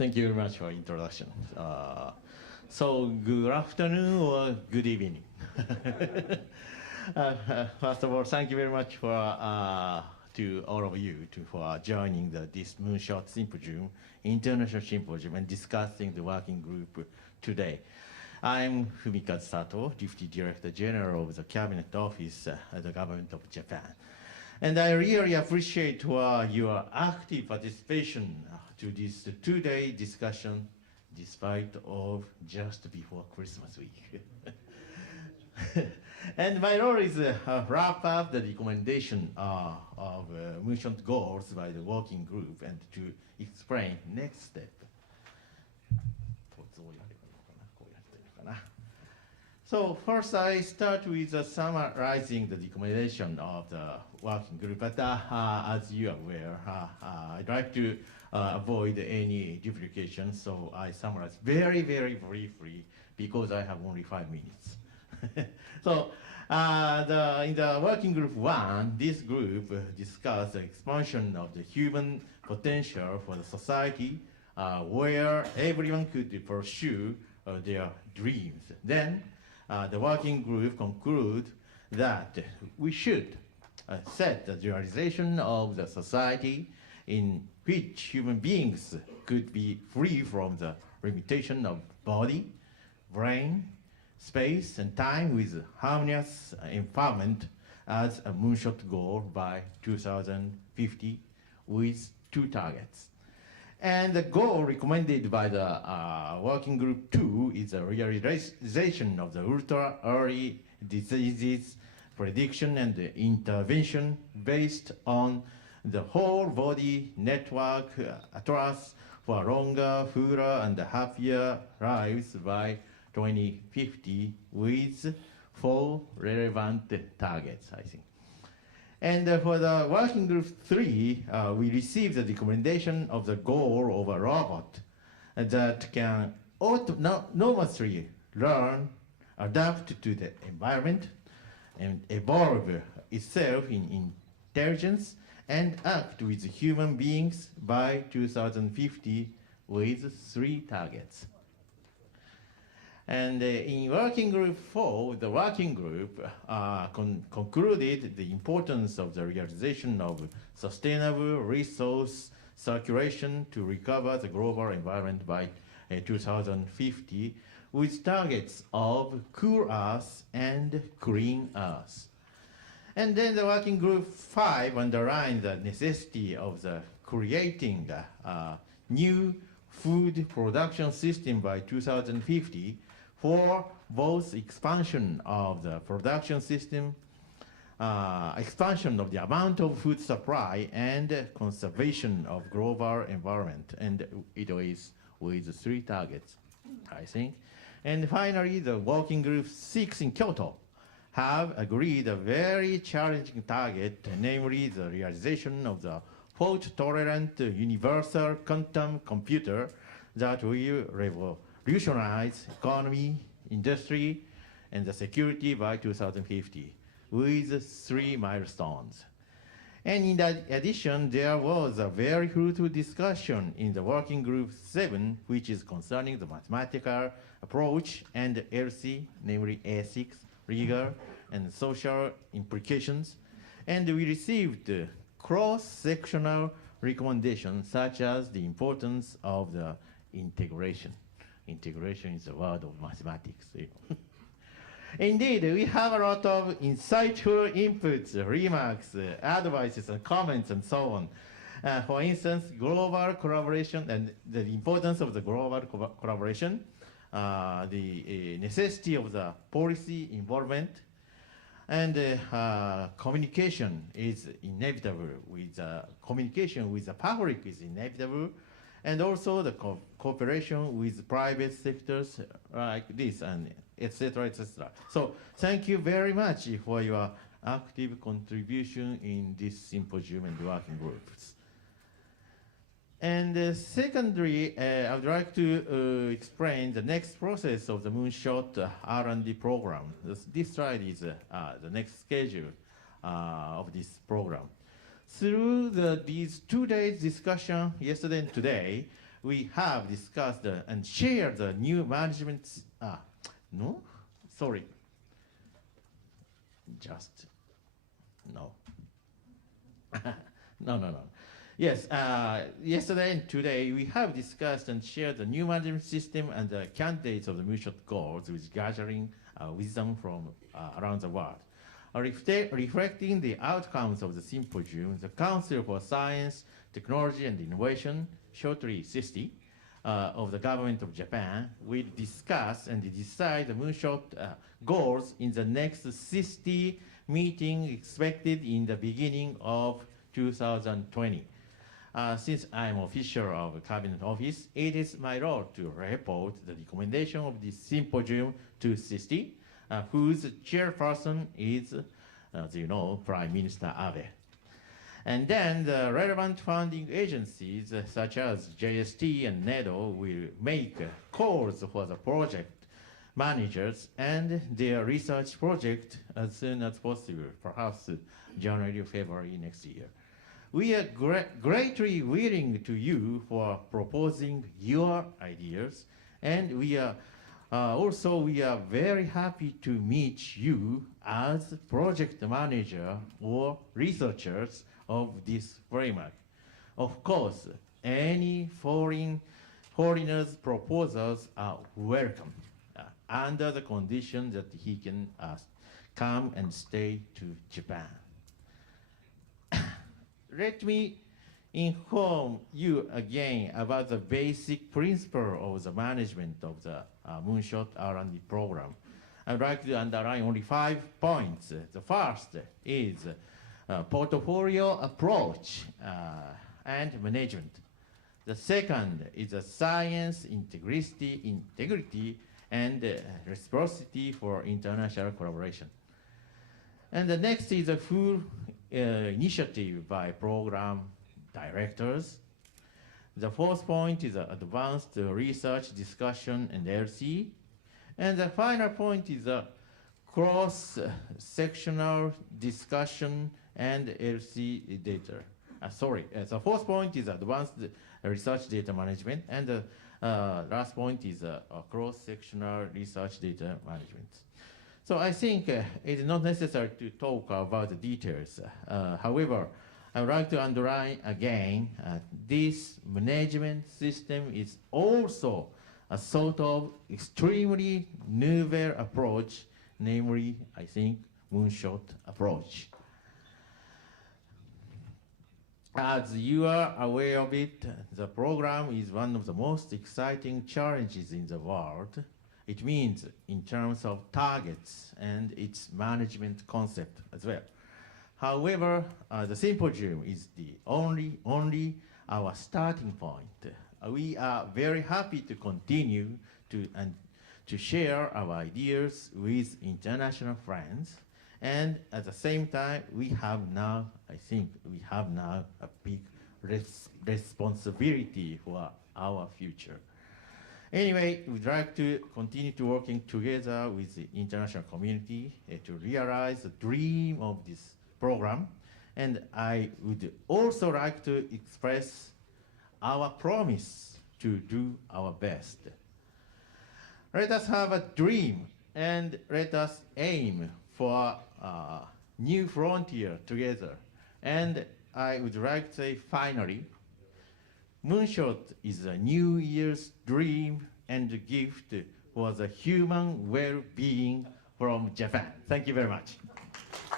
Thank you very much for introduction. So good afternoon or good evening. First of all, thank you very much for to all of you for joining this Moonshot Symposium, International Symposium, and discussing the working group today. I'm Fumikazu SATO, Deputy Director General of the Cabinet Office of the Government of Japan. And I really appreciate your active participation to this two-day discussion, despite of just before Christmas week. And my role is wrap up the recommendation of Moonshot goals by the working group and to explain next step. So first I start with summarizing the recommendation of the working group, but as you are aware, I'd like to avoid any duplication, so I summarize very, very briefly because I have only 5 minutes. So in the working group 1, this group discussed the expansion of the human potential for the society where everyone could pursue their dreams. Then the working group conclude that we should set the realization of the society in which human beings could be free from the limitation of body, brain, space, and time with harmonious empowerment as a moonshot goal by 2050 with 2 targets. And the goal recommended by the working group 2 is a realization of the ultra-early diseases prediction and intervention based on the whole body network atlas for longer, fuller, and happier lives by 2050 with 4 relevant targets, I think. And for the working group 3, we received the recommendation of the goal of a robot that can autonomously learn, adapt to the environment, and evolve itself in intelligence and act with human beings by 2050 with 3 targets. And in working group 4, the working group concluded the importance of the realization of sustainable resource circulation to recover the global environment by 2050 with targets of cool Earth and clean Earth. And then the working group 5 underlined the necessity of creating the new food production system by 2050 for both expansion of the production system, expansion of the amount of food supply, and conservation of global environment. And it is with 3 targets, I think. And finally, the working group 6 in Kyoto have agreed a very challenging target, namely the realization of the fault-tolerant universal quantum computer that will revolutionize economy, industry, and the security by 2050 with 3 milestones. And in addition, there was a very fruitful discussion in the working group 7, which is concerning the mathematical approach and LC, namely ethics, legal, and social implications. And we received cross-sectional recommendations such as the importance of the integration. Integration is the word of mathematics. Indeed, we have a lot of insightful inputs, remarks, advices, and comments, and so on. For instance, global collaboration and the importance of the global collaboration, the necessity of the policy involvement, and communication is inevitable. Communication with the public is inevitable, and also the cooperation with private sectors like this, and etc., etc. So thank you very much for your active contribution in this symposium and working groups. And secondly, I would like to explain the next process of the Moonshot R&D program. This slide is the next schedule of this program. Through these 2 days discussion yesterday and today, we have discussed and shared the new management. No, sorry, just no. No. Yes, yesterday and today we have discussed and shared the new management system and the candidates of the Moonshot goals with gathering wisdom from around the world. Reflecting the outcomes of the symposium, the Council for Science, Technology and Innovation, shortly CISTI, of the government of Japan, will discuss and decide the Moonshot goals in the next CISTI meeting expected in the beginning of 2020. Since I am official of the Cabinet Office, it is my role to report the recommendation of this symposium to CISTI, whose chairperson is, as you know, Prime Minister Abe. And then the relevant funding agencies, such as JST and NEDO, will make calls for the project managers and their research project as soon as possible, perhaps January or February next year. We are greatly willing to you for proposing your ideas, and we are very happy to meet you as project manager or researchers of this framework. Of course, any foreigners' proposals are welcome under the condition that he can come and stay to Japan. Let me inform you again about the basic principle of the management of the Moonshot R&D program. I'd like to underline only 5 points. The first is portfolio approach and management. The second is science integrity and reciprocity for international collaboration. And the next is a full initiative by program directors. The fourth point is advanced research discussion and LC. And the final point is cross-sectional discussion and LC data. The fourth point is advanced research data management, and the last point is cross-sectional research data management. So I think it is not necessary to talk about the details. However, I would like to underline again, this management system is also a sort of extremely novel approach, namely, I think, Moonshot approach. As you are aware of it, the program is one of the most exciting challenges in the world. It means in terms of targets and its management concept as well. However, the symposium is the only our starting point. We are very happy to continue to share our ideas with international friends. And at the same time, I think we have now a big responsibility for our future. Anyway, we'd like to continue to working together with the international community to realize the dream of this program. And I would also like to express our promise to do our best. Let us have a dream and let us aim for a new frontier together. And I would like to say finally, Moonshot is a New Year's dream and gift for the human well-being from Japan. Thank you very much.